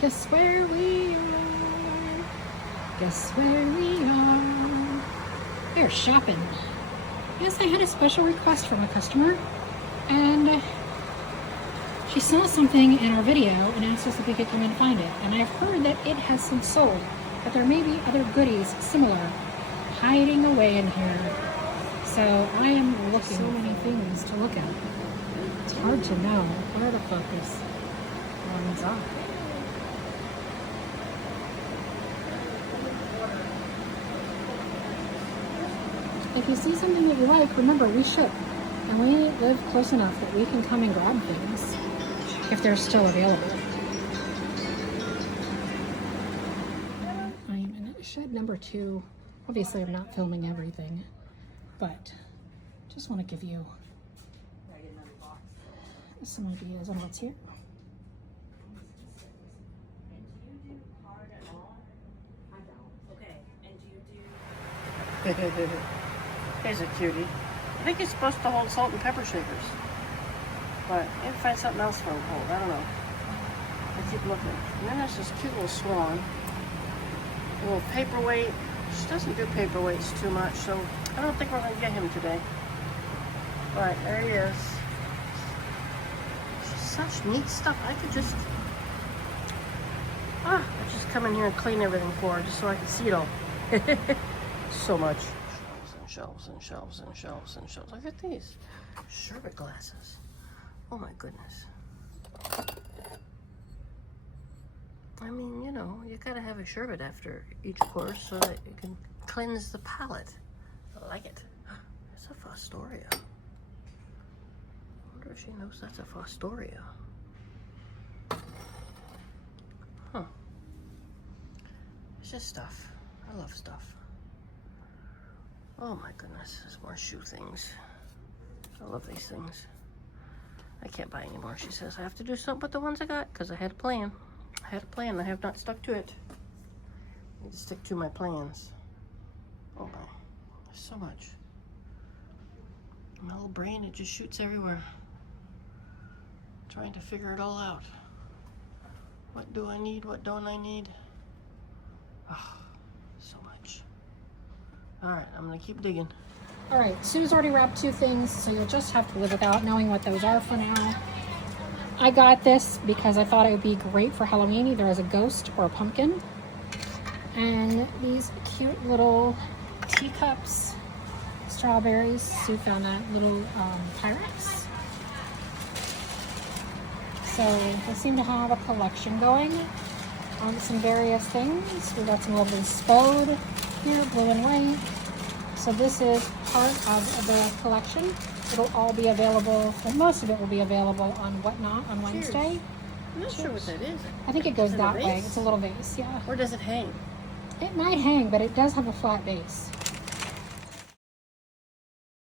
And guess where we are? Guess where we are? We're shopping. Yes, I had a special request from a customer, and she saw something in our video and asked us if we could come and find it. And I've heard that it has since sold, but there may be other goodies similar hiding away in here. So I am looking so many things to look at. It's hard to know where the focus ones are. If you see something that you like, remember we ship, and we live close enough that we can come and grab things if they're still available. I am in shed number 2. Obviously I'm not filming everything, but just want to give you some ideas on what's here. Here's a cutie. I think it's supposed to hold salt and pepper shakers, but maybe find something else for it to hold. I don't know. I keep looking. And then there's this cute little swan. A little paperweight. She doesn't do paperweights too much, so I don't think we're going to get him today. But there he is. Such neat stuff. I could just come in here and clean everything for her just so I can see it all. So much. Shelves and shelves and shelves and shelves. Look at these sherbet glasses. Oh my goodness. I mean, you know, you gotta have a sherbet after each course so that you can cleanse the palate. I like it. It's a Fostoria. I wonder if she knows that's a Fostoria. Huh. It's just stuff. I love stuff. Oh my goodness, there's more shoe things. I love these things. I can't buy any more, she says. I have to do something with the ones I got because I had a plan. I had a plan. I have not stuck to it. I need to stick to my plans. Oh my, there's so much. My little brain, it just shoots everywhere. Trying to figure it all out. What do I need? What don't I need? Oh, so much. All right, I'm gonna keep digging. All right, Sue's already wrapped 2 things, so you'll just have to live without knowing what those are for now. I got this because I thought it would be great for Halloween, either as a ghost or a pumpkin. And these cute little teacups, strawberries. Sue found that little Pyrex. So they seem to have a collection going on some various things. We got some lovely spode here, blue and white. So this is part of the collection. It'll all be available, well, most of it will be available on Whatnot on Wednesday. I'm not sure what that is. I think it goes that way. It's a little vase, yeah. Or does it hang? It might hang, but it does have a flat base.